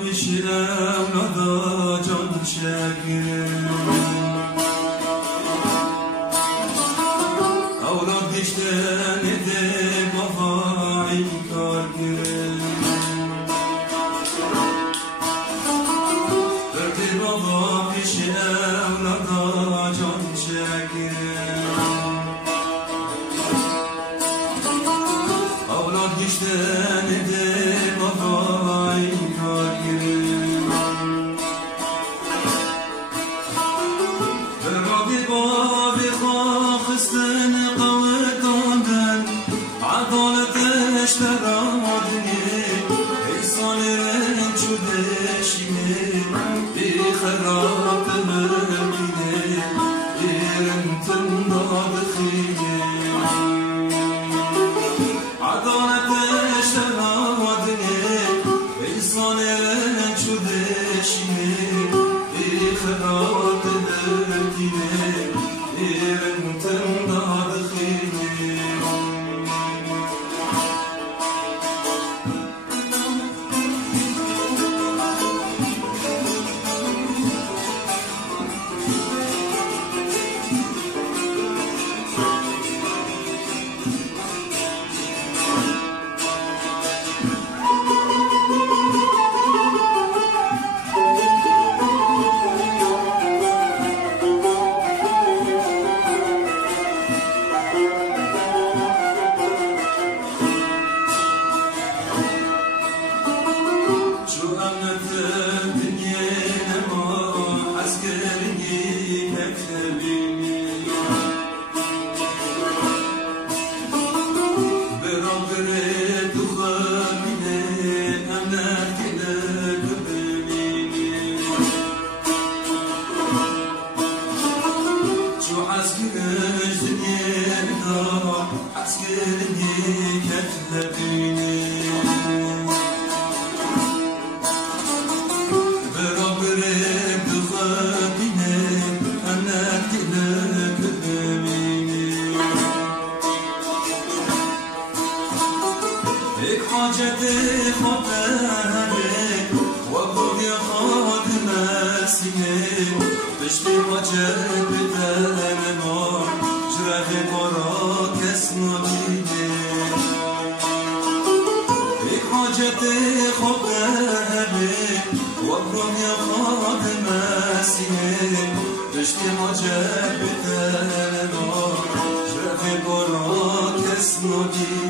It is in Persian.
پیش اولادا جان شگیرم اولاد دیشتن ده بابا این کار گیرم بردی بابا پیش اولادا جان شگیرم اولاد دیشتن ده بابا این کار گیرم برابی بابی خواستن عدالتش برادنی ایسان رنگ شدشینه بی خراب مبینه ایرمتن دادخینه عدالتش برادنی ایسان رنگ شدشینه بی خراب مبینه ایرمتن دادخینه حاجت خبره و بود یا خادم سینه بشتی حاجت بدن ما جرح بارا کس نبیده یک حاجت خبره و بود یا خادم سینه بشتی حاجت بدن ما جرح بارا کس نبیده